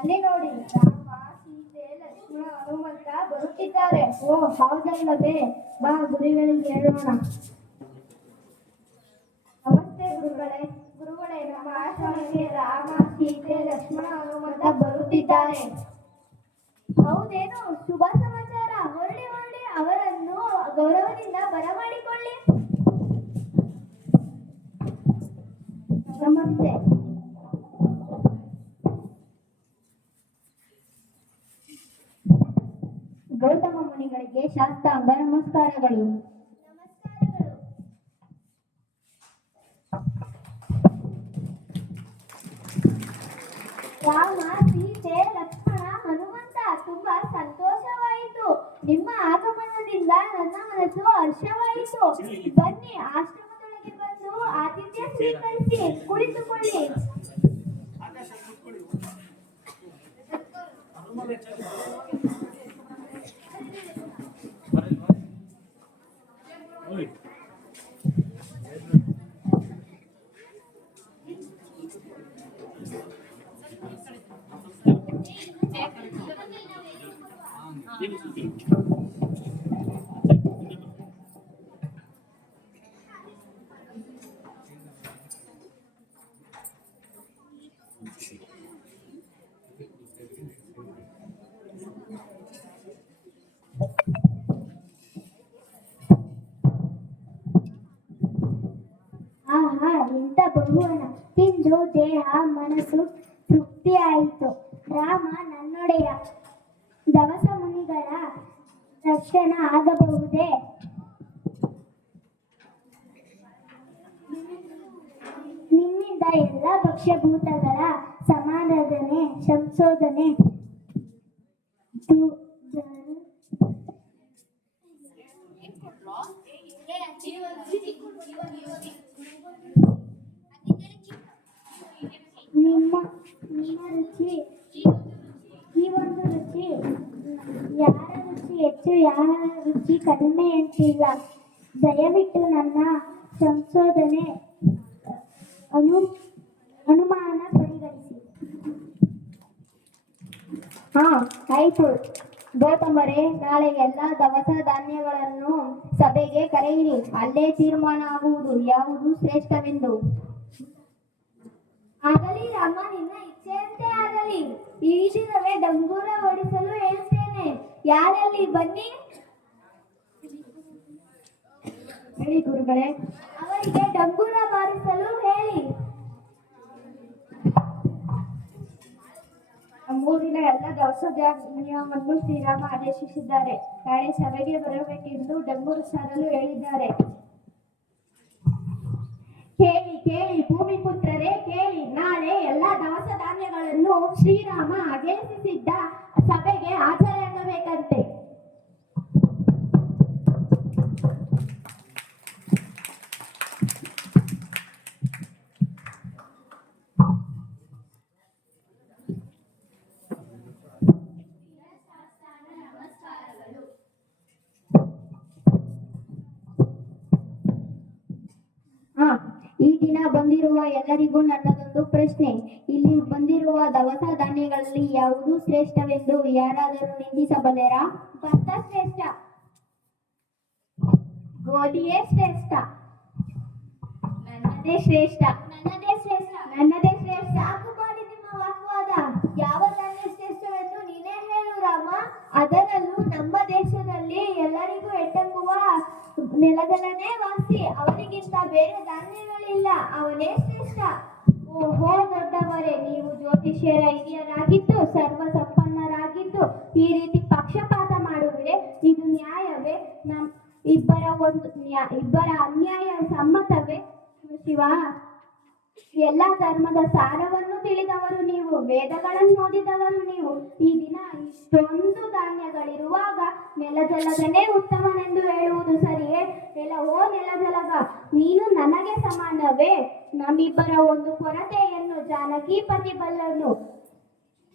ಅಲ್ಲಿ ನೋಡಿ, ರಾಮ, ಸೀತೆ, ಲಕ್ಷ್ಮಣ, ಹನುಮಂತ ಬರುತ್ತಿದ್ದಾರೆ. ಓ, ಹೌದಲ್ಲವೇ? ಬಾ ಗುರುಗಳಿಗೆ ಹೇಳೋಣ ನಮಸ್ತೆ ಗುರುಗಳೇ. ಗುರುಗಳೇ, ನಮ್ಮ ಆಶ್ರಮಕ್ಕೆ ರಾಮ, ಸೀತೆ, ಲಕ್ಷ್ಮಣ, ಹನುಮಂತ ಬರುತ್ತಿದ್ದಾರೆ. ಹೌದೇನು? ಶುಭ ಸಮಾಚಾರ. ಹೊರಳಿ ಹೊರಡಿ, ಅವರನ್ನು ಗೌರವದಿಂದ ಬರಮಾಡಿಕೊಳ್ಳಿ. ನಮಸ್ತೆ. ಶಾಸ್ತಾಂಗ ನಮಸ್ಕಾರಗಳು ನಮಸ್ಕಾರಗಳು ರಾಮ ಸೀತೆ ಲಕ್ಷ್ಮಣ ಹನುಮಂತ ತುಂಬಾ ಸಂತೋಷವಾಯಿತು. ನಿಮ್ಮ ಆಗಮನದಿಂದ ನನ್ನ ಮನಸ್ಸು ಹರ್ಷವಾಯಿತು. ಬನ್ನಿ ಆಶ್ರಮದೊಳಗೆ ಬಂದು ಆತಿಥ್ಯ ಸ್ವೀಕರಿಸಿ ಕುಳಿತುಕೊಳ್ಳಿ. ಇಂಥ ಬಹುವನ ತಿಂದು ದೇಹ, ಮನಸ್ಸು ತೃಪ್ತಿಯಾಯಿತು ರಾಮ ನನ್ನೊಡೆಯ ದವಸ ಮುನಿಗಳ ರಕ್ಷಣ ಆಗಬಹುದೇ? ನಿಮ್ಮಿಂದ ಎಲ್ಲ ಭಕ್ಷ್ಯಭೂತಗಳ ಸಮಾರಾಧನೆ ಸಂಶೋಧನೆ ದು- ದ- ನಿಮ್ಮ ನಿಮ್ಮ ರುಚಿ ಈ ಒಂದು ರುಚಿ ಯಾರ ಹೆಚ್ಚು ಯಾರ ರುಚಿ ಕಡಿಮೆ ಅಂತಿಲ್ಲ ದಯವಿಟ್ಟು ನನ್ನ ಸಂಶೋಧನೆ ಅನು, ಅನುಮಾನ ಪರಿಗಣಿಸಿ ಹಾ, ಆಯ್ತು. ಗೌತಮರೇ, ನಾಳೆ ಎಲ್ಲ ದವಸ ಧಾನ್ಯಗಳನ್ನು ಸಭೆಗೆ ಕರೆಯಿರಿ. ಅಲ್ಲೇ ತೀರ್ಮಾನ ಆಗುವುದು. ಯಾವುದು ಶ್ರೇಷ್ಠವೆಂದು. ಆಗಲಿ ಅಮ್ಮ ನಿನ್ನ ಇಚ್ಛೆಯಂತೆ ಆಗಲಿ. ಈ ದಿನವೇ ಡಂಗೂರ ಓಡಿಸಲು ಹೇಳ್ತೇನೆ. ಯಾರಲ್ಲಿ ಬನ್ನಿ? ಹೇಳಿ ಗುರುಗಳೇ. ಅವರಿಗೆ ಡಂಗೂರ ಬಾರಿಸಲು ಹೇಳಿ. ನಮ್ಮೂರಿನ ಎಲ್ಲ ದವಸ ಧಾನ್ಯವನ್ನು ಶ್ರೀರಾಮ ಆದೇಶಿಸಿದ್ದಾರೆ. ನಾಳೆ ಸಭೆಗೆ ಬರಬೇಕೆಂದು ಡಂಗೂರು ಸಾರಲು ಹೇಳಿದ್ದಾರೆ. ಕೇಳಿ ಕೇಳಿ, ಭೂಮಿಪುತ್ರರೇ, ಕೇಳಿ. ನಾಳೆ ಎಲ್ಲ ದವಸ ಧಾನ್ಯಗಳನ್ನು ಶ್ರೀರಾಮ ಆದೇಶಿಸಿದ್ದ ಸಭೆಗೆ ಹಾಜರಾಗಬೇಕಂತೆ. ಹಾ. ಈ ದಿನ ಬಂದಿರುವ ಎಲ್ಲರಿಗೂ ನನ್ನದೊಂದು ಪ್ರಶ್ನೆ. ಇಲ್ಲಿ ಬಂದಿರುವ ದವಸ ಧಾನ್ಯಗಳಲ್ಲಿ ಯಾವುದು ಶ್ರೇಷ್ಠವೆಂದು ಯಾರಾದರೂ ನಿಂದಿಸಬಲ್ಲರಾ? ಭತ್ತ ಶ್ರೇಷ್ಠ. ಗೋಧಿಯೇ ಶ್ರೇಷ್ಠ. ನನ್ನದೇ ಶ್ರೇಷ್ಠ. ನನ್ನದೇ ಶ್ರೇಷ್ಠ. ನನ್ನದೇ ಶ್ರೇಷ್ಠ. ಸಾಕು ಮಾಡಿ ನಿಮ್ಮ ವಾಗ್ವಾದ. ಯಾವ ಧಾನ್ಯ ಶ್ರೇಷ್ಠವೆಂದು ನೀನೇ ಹೇಳು ರಾಮ. ಅದರಲ್ಲೂ ನಮ್ಮ ದೇಶದಲ್ಲಿ ಎಲ್ಲರಿಗೂ ಎಟಕುವ ನೆಲದಲ್ಲನೇ ವಾಸಿ. ಅವರಿಗಿಂತ ಬೇರೆ ಧಾನ್ಯಗಳಿಲ್ಲ ಅವನೇ ಶ್ರೇಷ್ಠ. ಓಹೋ ದೊಡ್ಡವರೇ, ನೀವು ಜ್ಯೋತಿಷ್ಯರ ಹಿರಿಯರಾಗಿದ್ದು ಸರ್ವ ಸಂಪನ್ನರಾಗಿದ್ದು ಈ ರೀತಿ ಪಕ್ಷಪಾತ ಮಾಡುವಿರೆ, ಇದು ನ್ಯಾಯವೇ? ನಮ್ ಇಬ್ಬರ ಒಂದು ನ್ಯಾ- ಇಬ್ಬರ ಅನ್ಯಾಯ ಸಮ್ಮತವೇ? ಶಿವ. ಎಲ್ಲ ಧರ್ಮದ ಸಾರವನ್ನು ತಿಳಿದವರು ನೀವು, ವೇದಗಳನ್ನು ಓದಿದವರು ನೀವು. ಈ ದಿನ ಇಷ್ಟೊಂದು ಧಾನ್ಯಗಳಿರುವಾಗ ನೆಲಜಲಗನೇ ಉತ್ತಮನೆಂದು ಹೇಳುವುದು ಸರಿಯೇ? ನೆಲ, ಓ ನೆಲಜಲಗ, ನೀನು ನನಗೆ ಸಮಾನವೇ? ನಮ್ಮಿಬ್ಬರ ಒಂದು ಕೊರತೆಯನ್ನು ಜಾನಕೀಪತಿ ಬಲ್ಲನು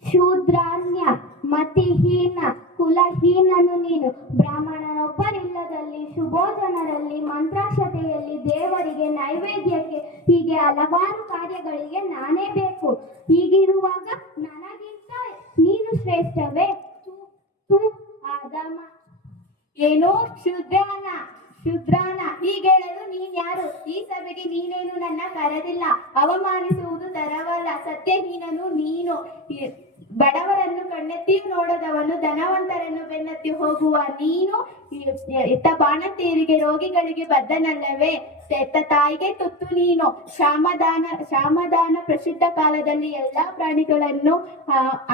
ಶೂದ್ರಾನ್ಯ, ಮತಿಹೀನ, ಕುಲಹೀನನು ನೀನು. ಬ್ರಾಹ್ಮಣನೊಬ್ಬರಿಲ್ಲದಲ್ಲಿ, ಶುಭೋಜನರಲ್ಲಿ, ಮಂತ್ರಾಕ್ಷತೆಯಲ್ಲಿ ದೇವರಿಗೆ ನೈವೇದ್ಯಕ್ಕೆ ಹೀಗೆ ಹಲವಾರು ಕಾರ್ಯಗಳಿಗೆ ನಾನೇ ಬೇಕು. ಹೀಗಿರುವಾಗ ನನಗಿಂತ ನೀನು ಶ್ರೇಷ್ಠವೇ? ಆದಾಮ. ಏನು ಶುದ್ರಾನ ಶುದ್ರಾನ ಹೀಗೇಳಲು ನೀನ್ ಯಾರು? ಈ ಸಭೆಗೆ ನೀನೇನು ನನ್ನ ಕರೆದಿಲ್ಲ. ಅವಮಾನಿಸುವುದು ತರವಲ್ಲ ಸತ್ಯಹೀನನು ನೀನು. ಬಡವರನ್ನು ಕಣ್ಣೆತ್ತಿ ನೋಡದವನು ಧನವಂತರನ್ನು ಬೆನ್ನತ್ತಿ ಹೋಗುವ ನೀನು ಇತ್ತ ಎತ್ತ ಬಾಣಂತಿಯರಿಗೆ ರೋಗಿಗಳಿಗೆ ಬದ್ಧನಲ್ಲವೇ? ಎತ್ತ ತಾಯಿಗೆ ತುತ್ತು ನೀನು. ಶ್ಯಾಮದಾನ ಶ್ಯಾಮದಾನ ಪ್ರಸಿದ್ಧ ಕಾಲದಲ್ಲಿ ಎಲ್ಲಾ ಪ್ರಾಣಿಗಳನ್ನು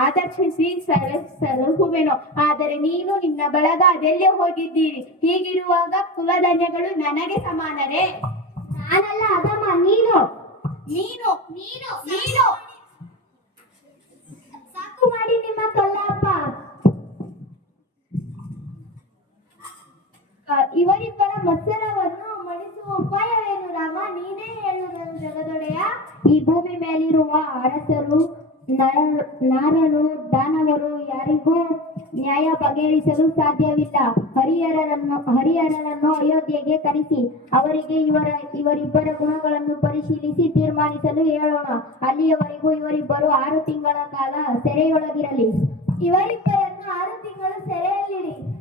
ಆದರ್ಶಿಸಿ ಸರ ಸಲಹುವೆನು ಆದರೆ ನೀನು ನಿನ್ನ ಬಳಗ ಅದೆಲ್ಲೇ ಹೋಗಿದ್ದೀರಿ? ಹೀಗಿರುವಾಗ ಕುಲಧನ್ಯಗಳು ನನಗೆ ಸಮಾನರೇ? ನಾನಲ್ಲ ಅದಮ್ಮ ನೀನು. ನೀನು ನೀನು ನೀನು ಸಾಕು ಮಾಡಿ ನಿಮ್ಮ ಕಲ್ಲಾಪ ಆ, ಇವರಿಬ್ಬರ ಮತ್ಸರವನ್ನು ಮಣಿಸುವ ಉಪಾಯವೇನು ರಾಮ? ನೀನೇ ಹೇಳು ನನ್ನ ಜಗದೊಡೆಯ. ಈ ಭೂಮಿ ಮೇಲಿರುವ ಅರಸರು, ನರ, ನಾರರು, ದಾನವರು ಯಾರಿಗೂ ನ್ಯಾಯ ಬಗೆಹರಿಸಲು ಸಾಧ್ಯವಿಲ್ಲ. ಹರಿಹರರನ್ನು ಹರಿಹರರನ್ನು ಅಯೋಧ್ಯೆಗೆ ಕರೆಸಿ, ಅವರಿಗೆ ಇವರ, ಇವರಿಬ್ಬರ ಗುಣಗಳನ್ನು ಪರಿಶೀಲಿಸಿ ತೀರ್ಮಾನಿಸಲು ಹೇಳೋಣ. ಅಲ್ಲಿಯವರೆಗೂ ಇವರಿಬ್ಬರು ಆರು ತಿಂಗಳ ಕಾಲ ಸೆರೆಯೊಳಗಿರಲಿ. ಇವರಿಬ್ಬರನ್ನು ಆರು ತಿಂಗಳು ಸೆರೆಯಲ್ಲಿಡಿ.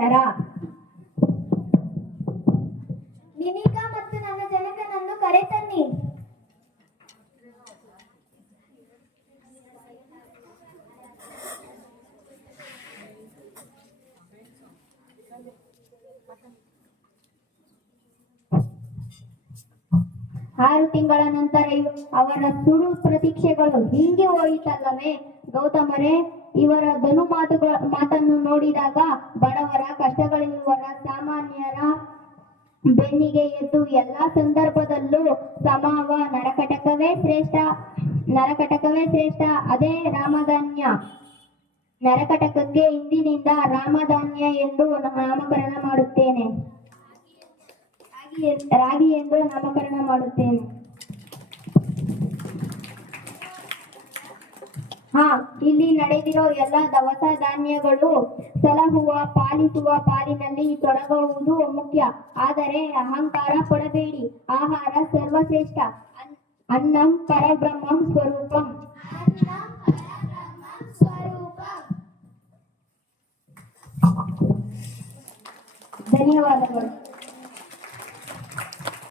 ನಂತರ, ನಿನೀಗ ಮತ್ತು ನನ್ನ ಜನಕನನ್ನು ಕರೆತನ್ನಿ. ಆರು ತಿಂಗಳ ನಂತರ ಅವರ ಸುಡು ಪ್ರತೀಕ್ಷೆಗಳು ಹಿಂಗೆ ಹೋಯಿತಲ್ಲವೇ ಗೌತಮರೇ? ಇವರ ಧನು ಮಾತುಗಳ, ಮಾತನ್ನು ನೋಡಿದಾಗ ಬಡವರ ಕಷ್ಟಗಳಿರುವರ ಸಾಮಾನ್ಯರ ಬೆನ್ನಿಗೆ ಎದ್ದು ಎಲ್ಲಾ ಸಂದರ್ಭದಲ್ಲೂ ಸಮಾವ ನರಕಟಕವೇ ಶ್ರೇಷ್ಠ ನರಕಟಕವೇ ಶ್ರೇಷ್ಠ, ಅದೇ ರಾಮಧಾನ್ಯ. ನರಕಟಕಕ್ಕೆ ಇಂದಿನಿಂದ ರಾಮಧಾನ್ಯ ಎಂದು ನಾಮಕರಣ ಮಾಡುತ್ತೇನೆ. ರಾಗಿ- ರಾಗಿ ಎಂದು ನಾಮಕರಣ ಮಾಡುತ್ತೇನೆ. ಹಾ, ಇಲ್ಲಿ ನಡೆದಿರೋ ಎಲ್ಲ ದವಸ ಧಾನ್ಯಗಳು ಸಲಹುವ, ಪಾಲಿಸುವ ಪಾಲಿನಲ್ಲಿ ತೊಡಗುವುದು ಮುಖ್ಯ. ಆದರೆ ಅಹಂಕಾರ ಪಡಬೇಡಿ. ಆಹಾರ ಸರ್ವಶ್ರೇಷ್ಠ. ಅನ್- ಅನ್ನಂ ಪರಬ್ರಹ್ಮಂ ಸ್ವರೂಪಂ. ಧನ್ಯವಾದಗಳು.